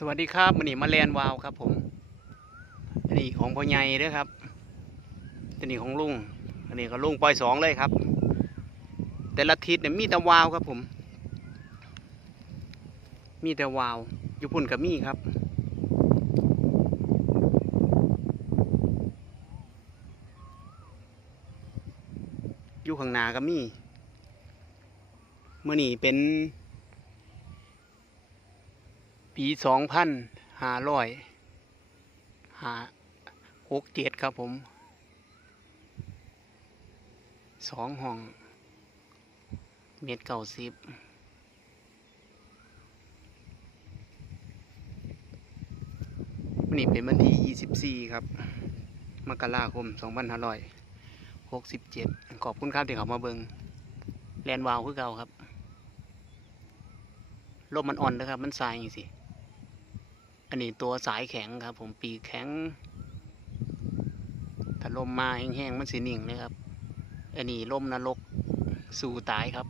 สวัสดีครับมันนี่มาแลนวาวครับ ผมอันนี้ของพ่อใหญ่เด้วยครับอันนี้ของลุงอันนี้ก็ลุงปล่อยสองเลยครับ แต่ละทิศเนี่ยมีแต่วาวครับผม มีแต่วาวอยู่พุ่นกับมีครับ อยู่ข้างหน้าก็มีเมื่อนี่เป็น ปีสองพันห้าร้อยห้าหกเจ็ดครับผมสองห้องเมตรเก้าสิบนนี้เป็นวันที่ยี่สิบสี่ครับ มกราคมสองพันห้าร้อยหกสิบเจ็ดขอบคุณครับที่เขามาเบิงแลนวาวคือเก่าครับ ลมมันอ่อนนะครับ มันสายอย่างสิ อันนี้ตัวสายแข็งครับ ผมปีกแข็งถ้าลมมาแห้งๆมันสีนิ่งเลยครับ อันนี้ลมนรกสู่ตายครับ